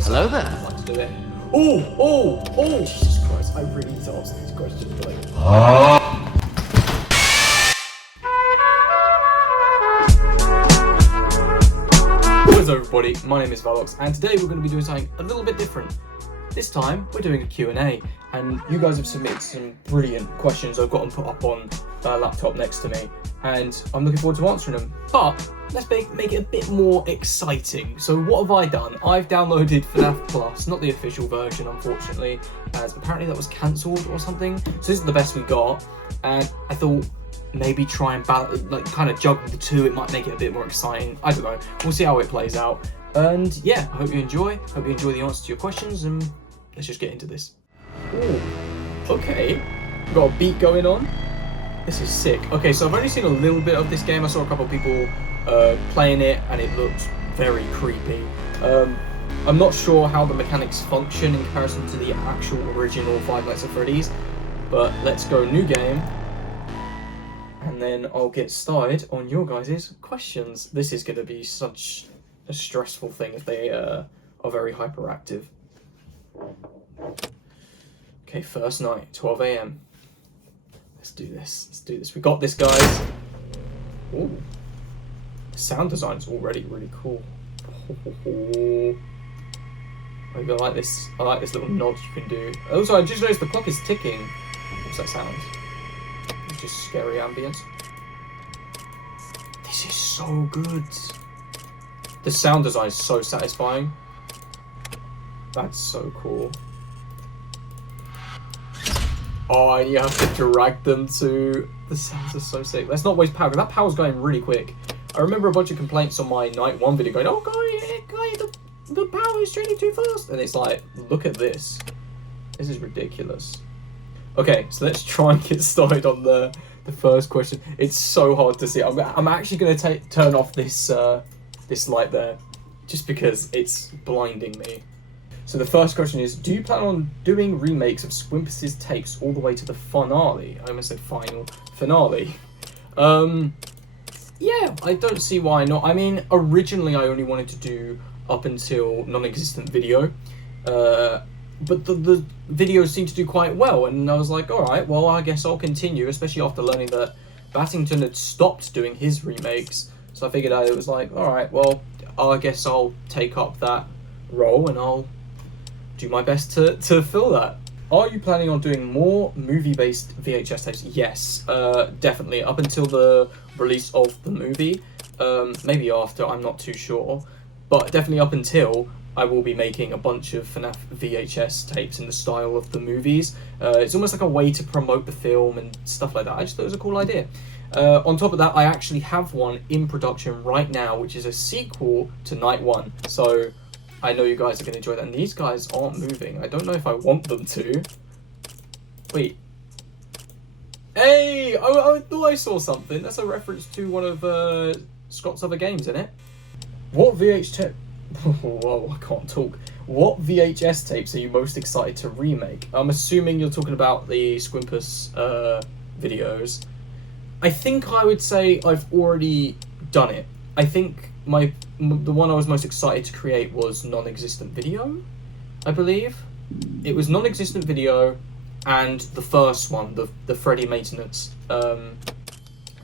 voice. Hello there. I'd like to do it. Oh! Jesus Christ, I really need to ask these questions. Like, What's up, everybody? My name is Valox, and today we're going to be doing something a little bit different. This time, we're doing a Q&A, and you guys have submitted some brilliant questions. I've got them put up on a laptop next to me, and I'm looking forward to answering them. But let's make it a bit more exciting. So what have I done? I've downloaded FNAF Plus, not the official version, unfortunately, as apparently that was cancelled or something. So this is the best we got, and I thought maybe try and kind of juggle the two. It might make it a bit more exciting. I don't know. We'll see how it plays out. And yeah, I hope you enjoy. Hope you enjoy the answers to your questions, and let's just get into this. Ooh, okay. We've got a beat going on. This is sick. Okay, so I've only seen a little bit of this game. I saw a couple of people playing it, and it looked very creepy. I'm not sure how the mechanics function in comparison to the actual original Five Nights at Freddy's, but let's go new game. And then I'll get started on your guys' questions. This is going to be such a stressful thing if they are very hyperactive. Okay, first night, 12 AM. Let's do this. We got this, guys. Ooh. The sound design's already really cool. I like this. I like this little nod you can do. Also, I just noticed the clock is ticking. What's that sound? Just scary ambience. This is so good. The sound design is so satisfying. That's so cool. Oh, and you have to drag them to... The sounds are so sick. Let's not waste power, because that power's going really quick. I remember a bunch of complaints on my night one video going, oh, guy, the power is draining too fast. And it's like, look at this. This is ridiculous. Okay, so let's try and get started on the first question. It's so hard to see. I'm actually going to turn off this this light there, just because it's blinding me. So the first question is, do you plan on doing remakes of Squimpus's tapes all the way to the finale? I almost said final. Finale. Yeah, I don't see why not. I mean, originally I only wanted to do up until non-existent video. But the videos seem to do quite well, and I was like, alright, well, I guess I'll continue, especially after learning that Battington had stopped doing his remakes. So I figured out it was like, alright, well, I guess I'll take up that role, and I'll do my best to fill that. Are you planning on doing more movie-based VHS tapes? Yes, definitely, up until the release of the movie. Maybe after, I'm not too sure. But definitely up until, I will be making a bunch of FNAF VHS tapes in the style of the movies. It's almost like a way to promote the film and stuff like that. I just thought it was a cool idea. On top of that, I actually have one in production right now, which is a sequel to Night 1. So I know you guys are going to enjoy that. And these guys aren't moving. I don't know if I want them to. Wait. Hey! I thought I saw something. That's a reference to one of Scott's other games, isn't it? What VHS... Whoa, I can't talk. What VHS tapes are you most excited to remake? I'm assuming you're talking about the Squimpus videos. I think I would say I've already done it. I think the one I was most excited to create was non-existent video, I believe. It was non-existent video and the first one, the Freddy maintenance.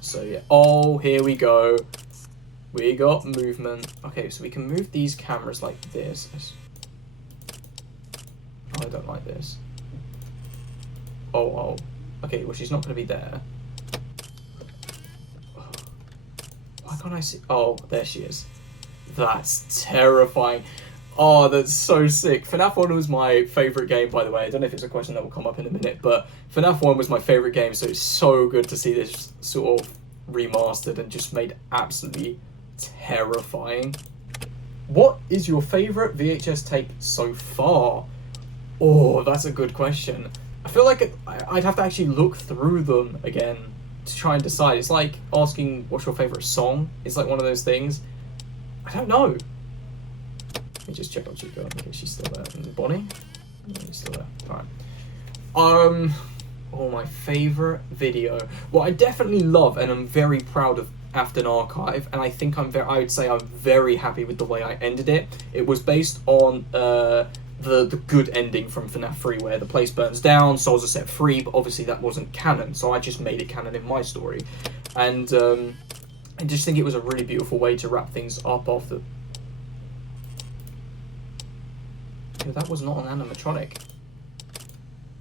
So yeah. Oh, here we go. We got movement. Okay, so we can move these cameras like this. Oh, I don't like this. Oh. Okay, well, she's not going to be there. Why can't I see? Oh, there she is. That's terrifying. Oh, that's so sick. FNAF 1 was my favourite game, by the way. I don't know if it's a question that will come up in a minute, but FNAF 1 was my favourite game, so it's so good to see this sort of remastered and just made absolutely terrifying. What is your favourite VHS tape so far? Oh, that's a good question. I feel like I'd have to actually look through them again to try and decide. It's like asking what's your favourite song. It's like one of those things. I don't know. Let me just check on Chico. Okay, she's still there. And Bonnie? Yeah, she's still there. Alright. Oh, my favourite video. What I definitely love and I'm very proud of After Archive, and I think I would say I'm very happy with the way I ended it. It was based on the good ending from FNAF 3, where the place burns down, souls are set free, but obviously that wasn't canon, so I just made it canon in my story. And I just think it was a really beautiful way to wrap things up after. No, that was not an animatronic.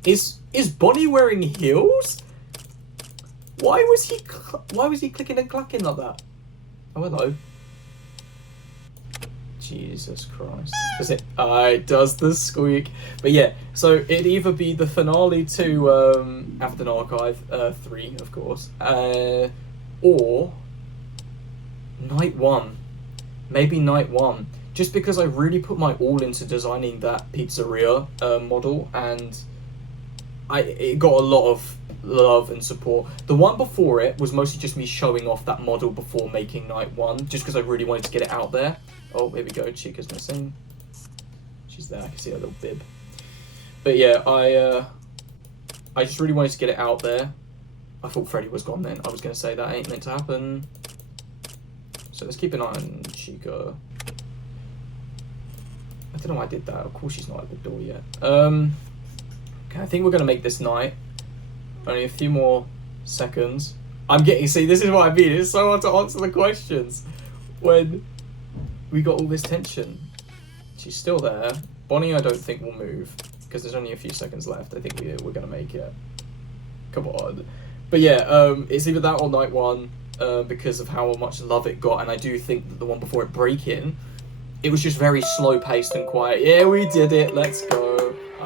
Is Bonnie wearing heels? Why was he clicking and clacking like that? Oh, hello. Jesus Christ. Does it? It does the squeak. But yeah, so it'd either be the finale to After Archive 3, of course, or Night 1. Maybe Night 1. Just because I really put my all into designing that pizzeria model, and it got a lot of love and support. The one before it was mostly just me showing off that model before making Night 1, just because I really wanted to get it out there. Oh, here we go, Chica's missing. She's there, I can see her little bib. But yeah, I just really wanted to get it out there. I thought Freddy was gone then. I was going to say that ain't meant to happen. So let's keep an eye on Chica. I don't know why I did that. Of course she's not at the door yet. Okay, I think we're going to make this night. Only a few more seconds. See, this is what I mean. It's so hard to answer the questions when we got all this tension. She's still there. Bonnie, I don't think will move because there's only a few seconds left. I think we're going to make it. Come on. But yeah, it's either that or Night 1 because of how much love it got. And I do think that the one before it, Break In, it was just very slow paced and quiet. Yeah, we did it. Let's go.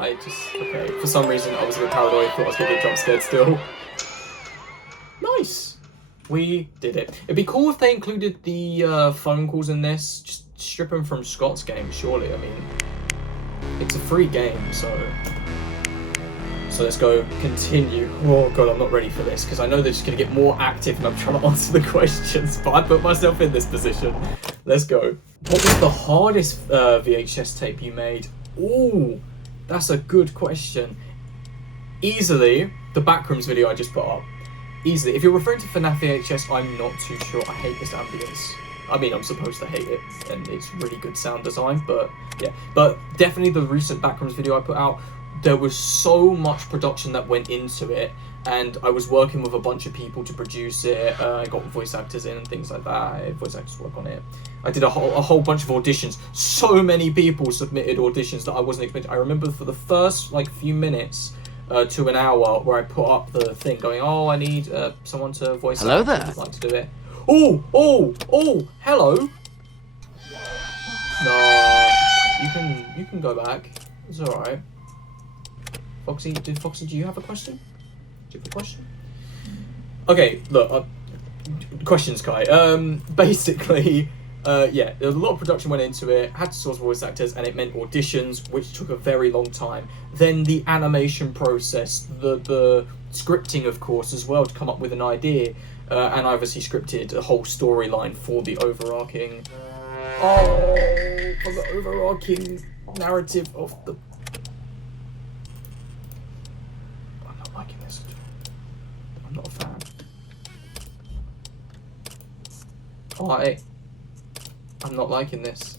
Okay, for some reason I was a bit paranoid, thought I was going to get jump scared still. Nice! We did it. It'd be cool if they included the phone calls in this, just strip them from Scott's game, surely. I mean, it's a free game, so let's go continue. Oh god, I'm not ready for this, because I know they're just going to get more active and I'm trying to answer the questions, but I put myself in this position. Let's go. What was the hardest VHS tape you made? Ooh! That's a good question. Easily, the Backrooms video I just put up. Easily. If you're referring to FNAF VHS, I'm not too sure. I hate this ambience. I mean, I'm supposed to hate it, and it's really good sound design, but yeah. But definitely the recent Backrooms video I put out, there was so much production that went into it, and I was working with a bunch of people to produce it. I got voice actors in and things like that. Voice actors work on it. I did a whole bunch of auditions. So many people submitted auditions that I wasn't expecting. I remember for the first few minutes to an hour where I put up the thing going, oh, I need someone to voice hello act. there. I'd like to do it. Oh, hello. No, you can go back. It's all right. Foxy, do you have a question? Do you have a question? Okay, look, questions, Kai. Basically, yeah, a lot of production went into it, had to source voice actors, and it meant auditions, which took a very long time. Then the animation process, the scripting, of course, as well, to come up with an idea. And I obviously scripted a whole storyline for the overarching... for the overarching narrative of the... I'm not liking this. I'm not a fan. I'm not liking this.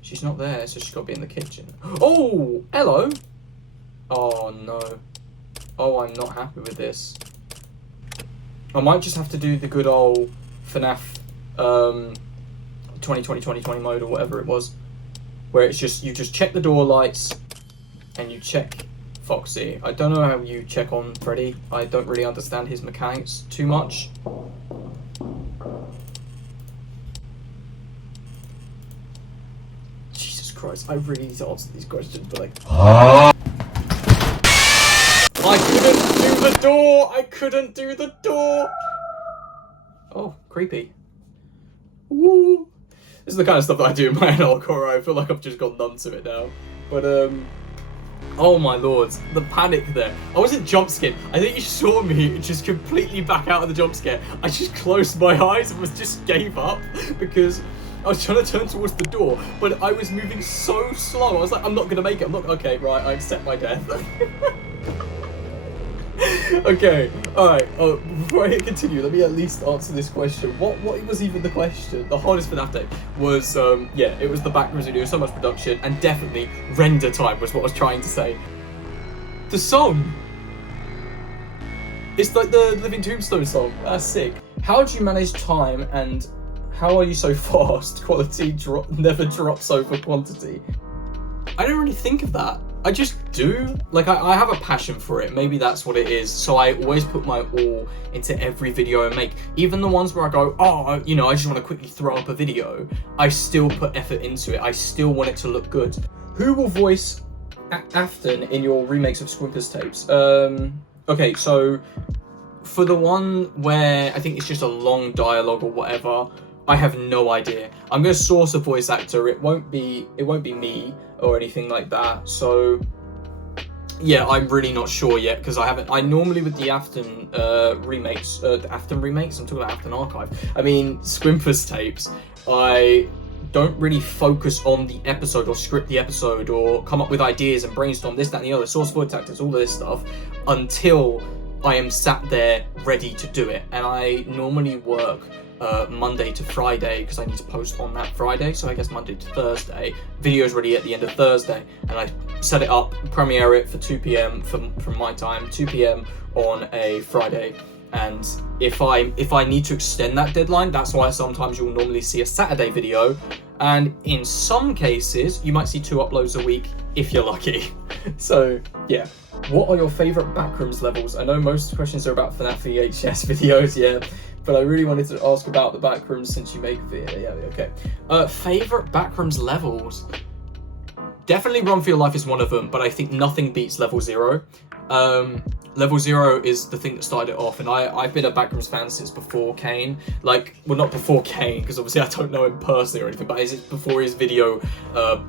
She's not there, so she's got to be in the kitchen. Oh, hello. Oh, no. Oh, I'm not happy with this. I might just have to do the good old FNAF 2020 mode or whatever it was, where it's just, you just check the door lights and you check Foxy. I don't know how you check on Freddy. I don't really understand his mechanics too much. Jesus Christ, I really need to answer these questions, but like... I couldn't do the door! Oh, creepy. Woo! This is the kind of stuff that I do in my adult horror. I feel like I've just got numb to it now. But, oh my lord, the panic there. I wasn't jump scared. I think you saw me just completely back out of the jump scare. I just closed my eyes and just gave up because I was trying to turn towards the door, but I was moving so slow. I was like, I'm not going to make it. Okay, right, I accept my death. Okay, alright, before I continue, let me at least answer this question. What was even the question? The hardest FNAF day was, yeah, it was the background video, so much production, and definitely render time was what I was trying to say. The song! It's like the Living Tombstone song, that's sick. How do you manage time, and how are you so fast? Quality never drops over quantity. I don't really think of that. I just do. Like, I have a passion for it. Maybe that's what it is. So I always put my all into every video I make. Even the ones where I go, oh, you know, I just want to quickly throw up a video. I still put effort into it. I still want it to look good. Who will voice Afton in your remakes of Squinkers tapes? Okay, so for the one where I think it's just a long dialogue or whatever, I have no idea. I'm gonna source a voice actor. It won't be me or anything like that. So yeah, I'm really not sure yet because I haven't. I normally with the Afton remakes, the Afton remakes. I'm talking about Afton Archive. I mean Squimpers tapes. I don't really focus on the episode or script the episode or come up with ideas and brainstorm this, that, and the other. Source voice actors, all of this stuff until I am sat there ready to do it. And I normally work Monday to Friday because I need to post on that Friday, so I guess Monday to Thursday. Video's ready at the end of Thursday, and I set it up, premiere it for 2 p.m. from my time, 2 p.m. on a Friday. And if I need to extend that deadline, that's why sometimes you'll normally see a Saturday video, and in some cases you might see 2 uploads a week if you're lucky. So yeah. What are your favourite backrooms levels? I know most questions are about FNAF VHS videos, yeah, but I really wanted to ask about the backrooms since you make a video. Yeah, okay. Favourite backrooms levels? Definitely Run For Your Life is one of them, but I think nothing beats Level 0. Level 0 is the thing that started it off, and I've been a backrooms fan since before Kane. Like, well, not before Kane, because obviously I don't know him personally or anything, but it's before his video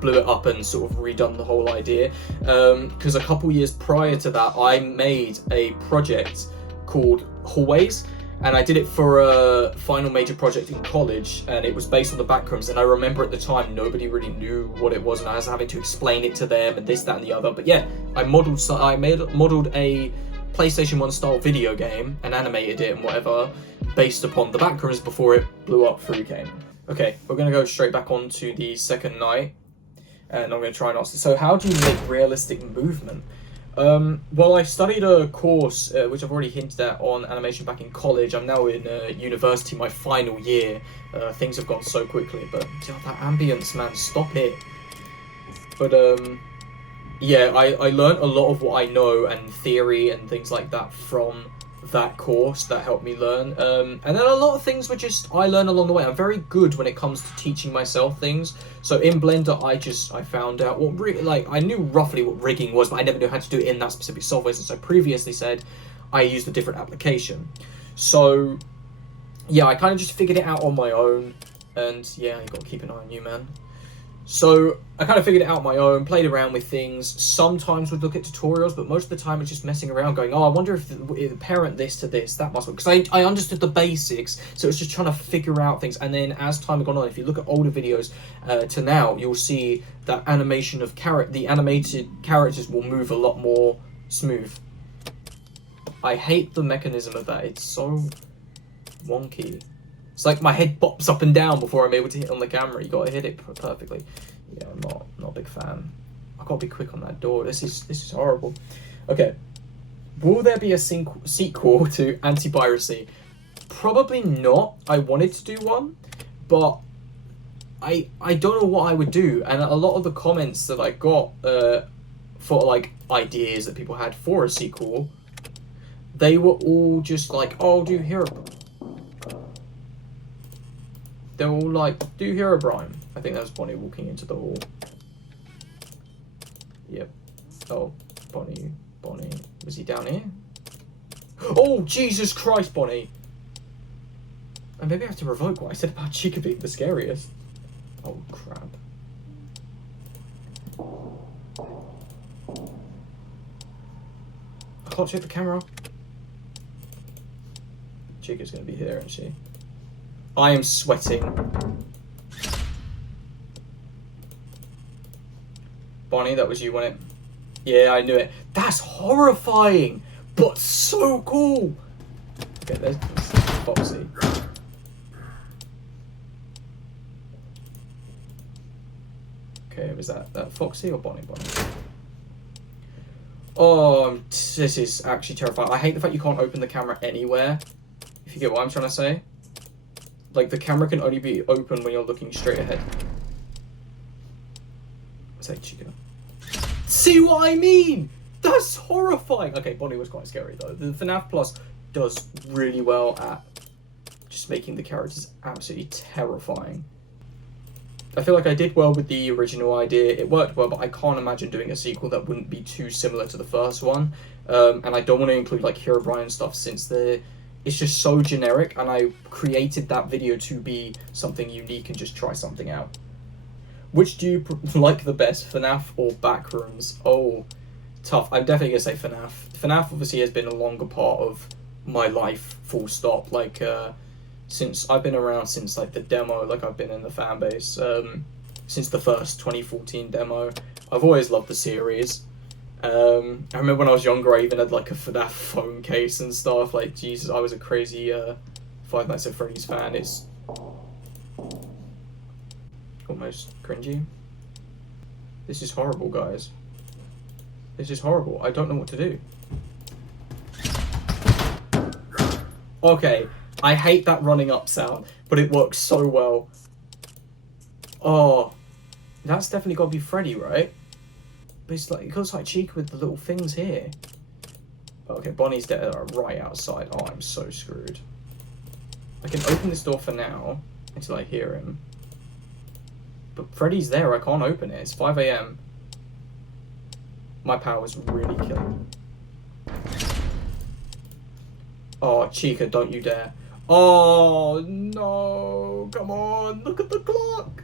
blew it up and sort of redone the whole idea. Because a couple years prior to that, I made a project called Hallways, and I did it for a final major project in college, and it was based on the backrooms. And I remember at the time nobody really knew what it was, and I was having to explain it to them and this, that, and the other. But yeah, I modeled a PlayStation 1 style video game and animated it and whatever based upon the backrooms before it blew up through Kane. Okay, we're gonna go straight back on to the second night, and I'm gonna try and ask. So, how do you make realistic movement? Well, I studied a course, which I've already hinted at, on animation back in college. I'm now in university, my final year. Things have gone so quickly, but that ambience, man, stop it. But, yeah, I learned a lot of what I know and theory and things like that from that course that helped me learn. And then a lot of things were just, I learned along the way. I'm very good when it comes to teaching myself things. So in Blender, I found out what, I knew roughly what rigging was, but I never knew how to do it in that specific software. Since I previously said I used a different application. So yeah, I kind of just figured it out on my own. And yeah, you gotta keep an eye on you, man. So I kind of figured it out on my own, played around with things, sometimes would look at tutorials, but most of the time it's just messing around going, oh, I wonder if the parent this to this, that must work. Because I understood the basics, so it's just trying to figure out things. And then as time had gone on, if you look at older videos to now, you'll see that animation of the animated characters will move a lot more smooth. I hate the mechanism of that, it's so wonky. It's like my head bops up and down before I'm able to hit on the camera. You gotta hit it perfectly. Yeah, I'm not a big fan. I gotta be quick on that door. This is horrible. Okay, will there be a sequel to Anti-Piracy? Probably not. I wanted to do one, but I don't know what I would do. And a lot of the comments that I got for like ideas that people had for a sequel, they were all just like, oh, do Herobrine. They're all like, do Herobrine. I think that was Bonnie walking into the hall. Yep. Oh, Bonnie. Was he down here? Oh, Jesus Christ, Bonnie. And maybe I have to revoke what I said about Chica being the scariest. Oh, crap. I can't check the camera. Chica's gonna be here, isn't she? I am sweating. Bonnie, that was you, wasn't it? Yeah, I knew it. That's horrifying! but so cool. Okay, there's Foxy. Okay, was that Foxy or Bonnie? Oh, this is actually terrifying. I hate the fact you can't open the camera anywhere. If you get what I'm trying to say. Like, the camera can only be open when you're looking straight ahead. What's that, chicken? See what I mean? That's horrifying. Okay, Bonnie was quite scary, though. The FNAF Plus does really well at just making the characters absolutely terrifying. I feel like I did well with the original idea. It worked well, but I can't imagine doing a sequel that wouldn't be too similar to the first one. And I don't want to include like Herobrine stuff since it's just so generic, and I created that video to be something unique and just try something out. Which do you like the best, FNAF or Backrooms? Oh, tough. I'm definitely going to say FNAF. FNAF obviously has been a longer part of my life, full stop. Like, since I've been around since like the demo, like I've been in the fan base since the first 2014 demo. I've always loved the series. I remember when I was younger, I even had like a FNAF phone case and stuff. Like, Jesus, I was a crazy Five Nights at Freddy's fan. It's almost cringy. This is horrible, guys. This is horrible. I don't know what to do. Okay. I hate that running up sound, but it works so well. Oh, that's definitely got to be Freddy, right? But it's like, it goes like cheeky with the little things here. Okay, Bonnie's dead right outside. Oh, I'm so screwed. I can open this door for now until I hear him. But Freddy's there, I can't open it. It's 5 AM. My power's really killing me. Oh, Chica, don't you dare. Oh, no. Come on. Look at the clock.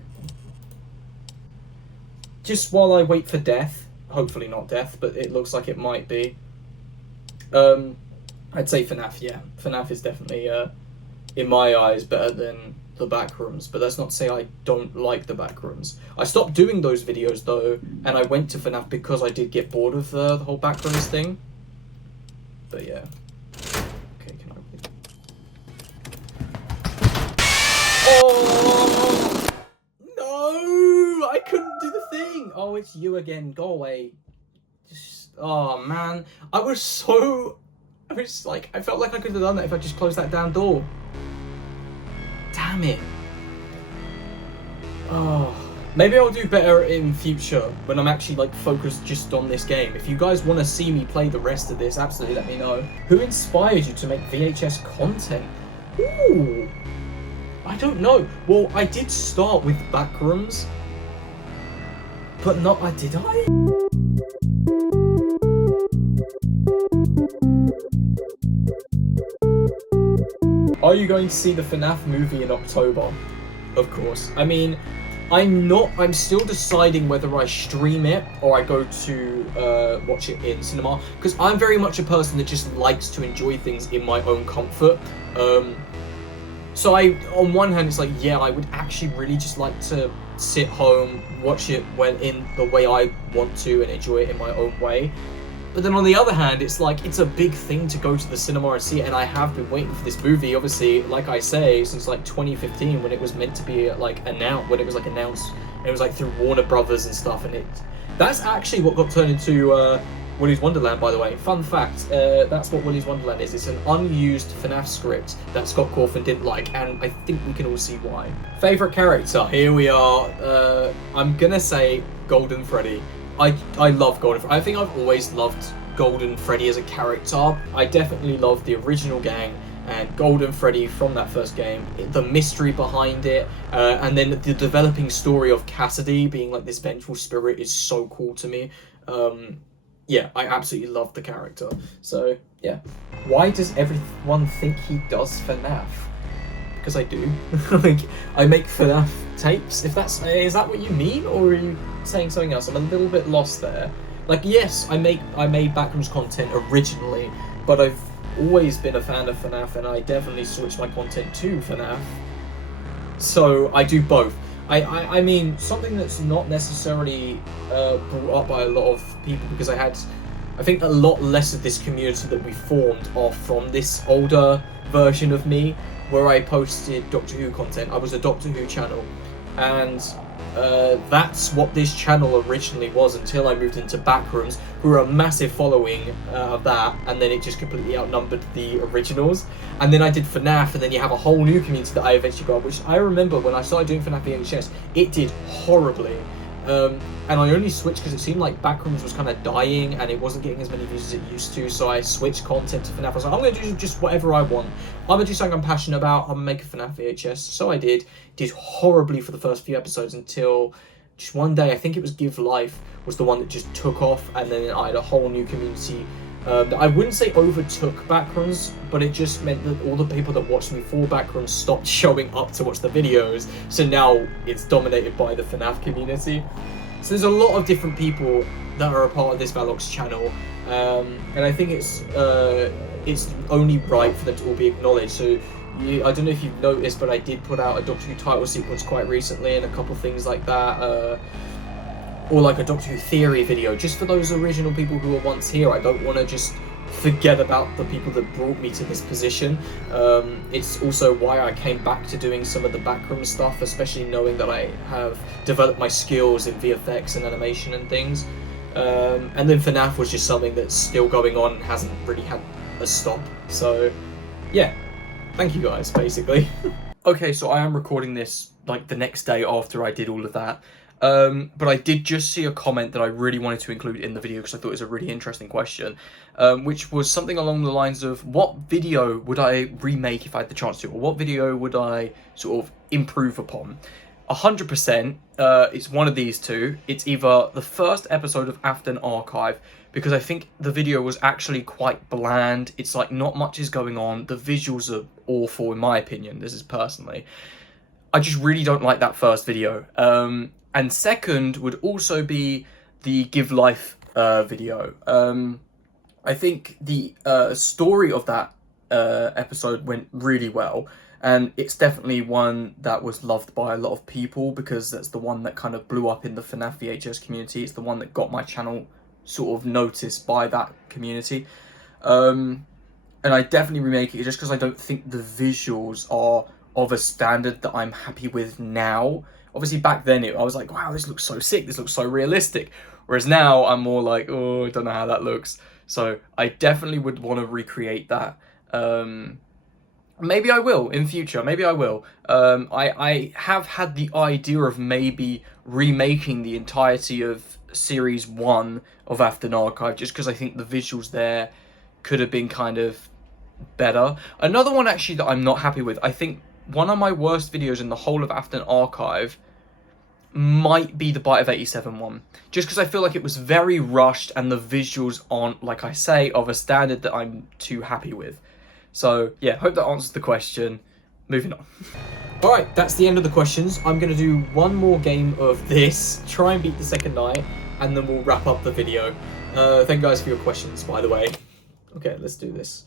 Just while I wait for death. Hopefully not death, but it looks like it might be. I'd say FNAF, yeah. FNAF is definitely, in my eyes, better than the Backrooms. But that's not to say I don't like the Backrooms. I stopped doing those videos, though, and I went to FNAF because I did get bored of the whole Backrooms thing. But, yeah. Oh no! I couldn't do the thing. Oh, it's you again. Go away. Just, oh man, I was like, I felt like I could have done that if I just closed that damn door. Damn it. Oh, maybe I'll do better in future when I'm actually like focused just on this game. If you guys want to see me play the rest of this, absolutely let me know. Who inspired you to make VHS content? Ooh. I don't know. Well, I did start with Backrooms, but not. Did I? Are you going to see the FNAF movie in October? Of course. I mean, I'm still deciding whether I stream it or I go to watch it in cinema, because I'm very much a person that just likes to enjoy things in my own comfort. So on one hand, it's like, yeah, I would actually really just like to sit home, watch it in the way I want to and enjoy it in my own way. But then on the other hand, it's like, it's a big thing to go to the cinema and see it, and I have been waiting for this movie, obviously, like I say, since like 2015, when it was meant to be like announced, it was like through Warner Brothers and stuff, and that's actually what got turned into Willy's Wonderland, by the way. Fun fact, that's what Willy's Wonderland is. It's an unused FNAF script that Scott Cawthon didn't like, and I think we can all see why. Favourite character? Here we are. I'm gonna say Golden Freddy. I love Golden Freddy. I think I've always loved Golden Freddy as a character. I definitely love the original gang and Golden Freddy from that first game. The mystery behind it, and then the developing story of Cassidy being like this vengeful spirit is so cool to me. Yeah, I absolutely love the character. So, yeah. Why does everyone think he does FNAF? Because I do. Like, I make FNAF tapes. Is that what you mean? Or are you saying something else? I'm a little bit lost there. Like, yes, I made Backrooms content originally, but I've always been a fan of FNAF, and I definitely switched my content to FNAF. So, I do both. I mean, something that's not necessarily brought up by a lot of people, because I had I think a lot less of this community that we formed are from this older version of me, where I posted Doctor Who content. I was a Doctor Who channel, and that's what this channel originally was until I moved into Backrooms, who were a massive following of that, and then it just completely outnumbered the originals. And then I did FNAF, and then you have a whole new community that I eventually got, which I remember when I started doing FNAF VHS, it did horribly. And I only switched because it seemed like Backrooms was kind of dying and it wasn't getting as many views as it used to, so I switched content to FNAF. I was like, I'm going to do just whatever I want. I'm going to do something I'm passionate about. I'm going to make a FNAF VHS. So I did. Did horribly for the first few episodes until just one day, I think it was Give Life, was the one that just took off, and then I had a whole new community. I wouldn't say overtook Backrooms, but it just meant that all the people that watched me for Backrooms stopped showing up to watch the videos, so now it's dominated by the FNAF community. So there's a lot of different people that are a part of this Valox channel, and I think it's only right for them to all be acknowledged. So I don't know if you've noticed, but I did put out a Doctor Who title sequence quite recently, and a couple of things like that. Or like a Doctor Who theory video, just for those original people who were once here. I don't want to just forget about the people that brought me to this position. It's also why I came back to doing some of the backroom stuff, especially knowing that I have developed my skills in VFX and animation and things. And then FNAF was just something that's still going on and hasn't really had a stop. So yeah, thank you guys, basically. Okay, so I am recording this like the next day after I did all of that. But I did just see a comment that I really wanted to include in the video because I thought it was a really interesting question, which was something along the lines of, what video would I remake if I had the chance to, or what video would I sort of improve upon? 100%, it's one of these two. It's either the first episode of Afton Archive, because I think the video was actually quite bland. It's like not much is going on. The visuals are awful in my opinion. This is personally. I just really don't like that first video. And second would also be the Give Life video. I think the story of that episode went really well, and it's definitely one that was loved by a lot of people because that's the one that kind of blew up in the FNAF VHS community. It's the one that got my channel sort of noticed by that community. And I definitely remake it just because I don't think the visuals are of a standard that I'm happy with now. Obviously back then I was like, wow, this looks so sick, this looks so realistic. Whereas now I'm more like, oh, I don't know how that looks. So I definitely would want to recreate that. Maybe I will in future, maybe I will. I have had the idea of maybe remaking the entirety of series 1 of Afton Archive, just because I think the visuals there could have been kind of better. Another one actually that I'm not happy with, I think one of my worst videos in the whole of Afton Archive might be the Bite of 87 one. Just because I feel like it was very rushed and the visuals aren't, like I say, of a standard that I'm too happy with. So yeah, hope that answers the question. Moving on. Alright, that's the end of the questions. I'm going to do one more game of this, try and beat the second night, and then we'll wrap up the video. Thank you guys for your questions, by the way. Okay, let's do this.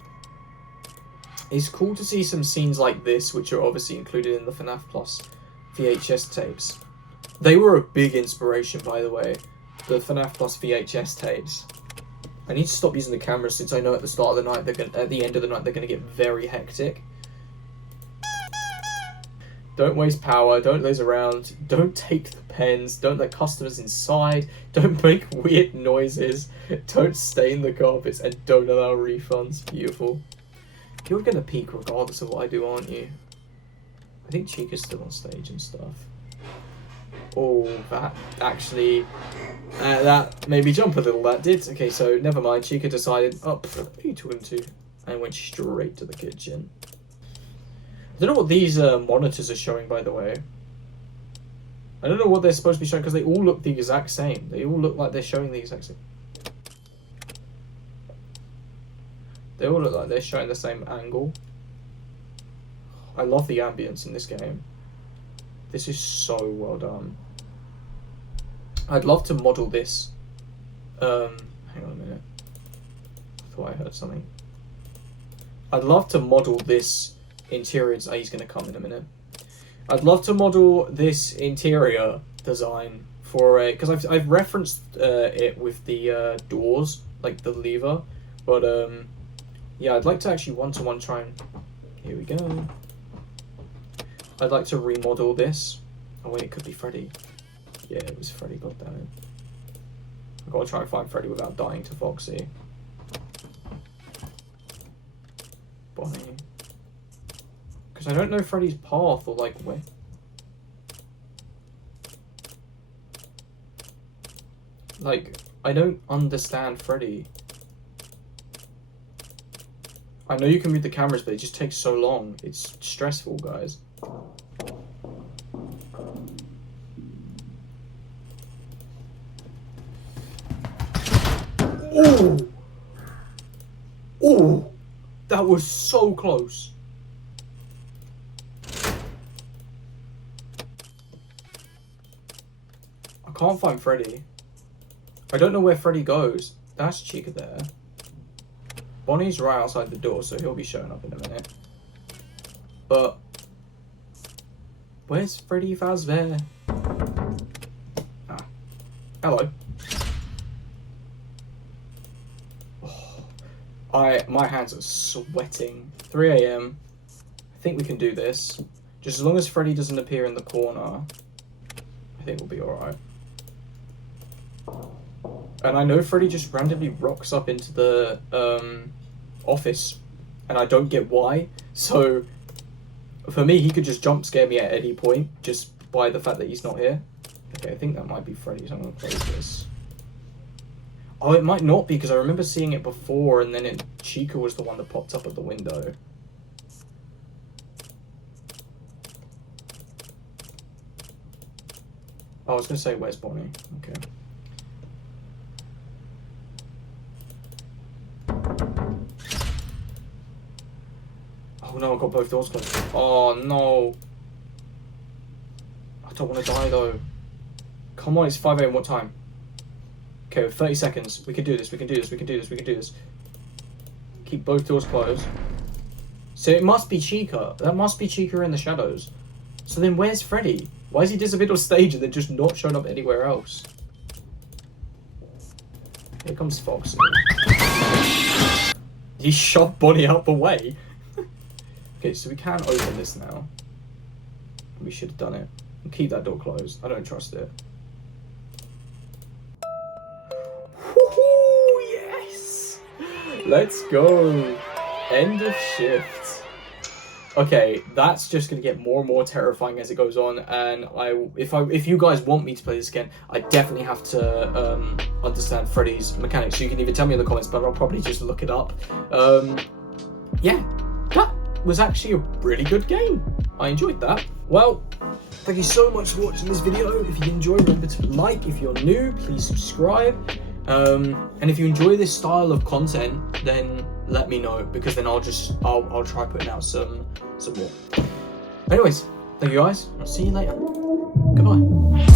It's cool to see some scenes like this, which are obviously included in the FNAF Plus VHS tapes. They were a big inspiration, by the way, the FNAF Plus VHS tapes. I need to stop using the camera since I know at the start of the night, at the end of the night, they're going to get very hectic. Don't waste power, don't laze around, don't take the pens, don't let customers inside, don't make weird noises, don't stain the carpets, and don't allow refunds. Beautiful. You're going to peak regardless of what I do, aren't you? I think Chica's still on stage and stuff. Oh, that actually... that made me jump a little, that did. Okay, so never mind. Chica decided, oh, what are you talking to? And went straight to the kitchen. I don't know what these monitors are showing, by the way. I don't know what they're supposed to be showing because they all look the exact same. They all look like they're showing the exact same. They all look like they're showing the same angle. I love the ambience in this game. This is so well done. I'd love to model this. Hang on a minute. I thought I heard something. I'd love to model this interior. Oh, he's going to come in a minute. I'd love to model this interior design for a... Because I've referenced it with the doors like the lever, but yeah, I'd like to actually one-to-one try and, here we go. I'd like to remodel this. Oh wait, it could be Freddy. Yeah, it was Freddy, goddammit. I've got to try and find Freddy without dying to Foxy. Bonnie. Because I don't know Freddy's path or like where. Like, I don't understand Freddy. I know you can read the cameras, but it just takes so long. It's stressful, guys. Oh! Oh! That was so close. I can't find Freddy. I don't know where Freddy goes. That's Chica there. Bonnie's right outside the door, so he'll be showing up in a minute. But where's Freddy Fazbear? Ah. Hello. Oh, my hands are sweating. 3 AM. I think we can do this. Just as long as Freddy doesn't appear in the corner, I think we'll be alright. And I know Freddy just randomly rocks up into the office, and I don't get why. So, for me, he could just jump scare me at any point, just by the fact that he's not here. Okay, I think that might be Freddy, so I'm going to close this. Oh, it might not be, because I remember seeing it before, and then Chica was the one that popped up at the window. Oh, I was going to say, where's Bonnie? Okay. Oh no, I got both doors closed. Oh no. I don't want to die though. Come on, it's 5 AM, what time? Okay, 30 seconds. We can do this, we can do this, we can do this, we can do this. Keep both doors closed. So it must be Chica. That must be Chica in the shadows. So then where's Freddy? Why has he disappeared on stage and then just not shown up anywhere else? Here comes Fox. He shoved Bonnie out the way. Okay, so we can open this now. We should have done it. And keep that door closed. I don't trust it. Woohoo! Yes! Let's go. End of shift. Okay, that's just gonna get more and more terrifying as it goes on. And if you guys want me to play this again, I definitely have to understand Freddy's mechanics. So you can either tell me in the comments, but I'll probably just look it up. Yeah, that was actually a really good game. I enjoyed that. Well, thank you so much for watching this video. If you enjoyed, remember to like. If you're new, please subscribe. And if you enjoy this style of content, then let me know, because then I'll try putting out some more. Anyways, thank you guys. I'll see you later. Goodbye.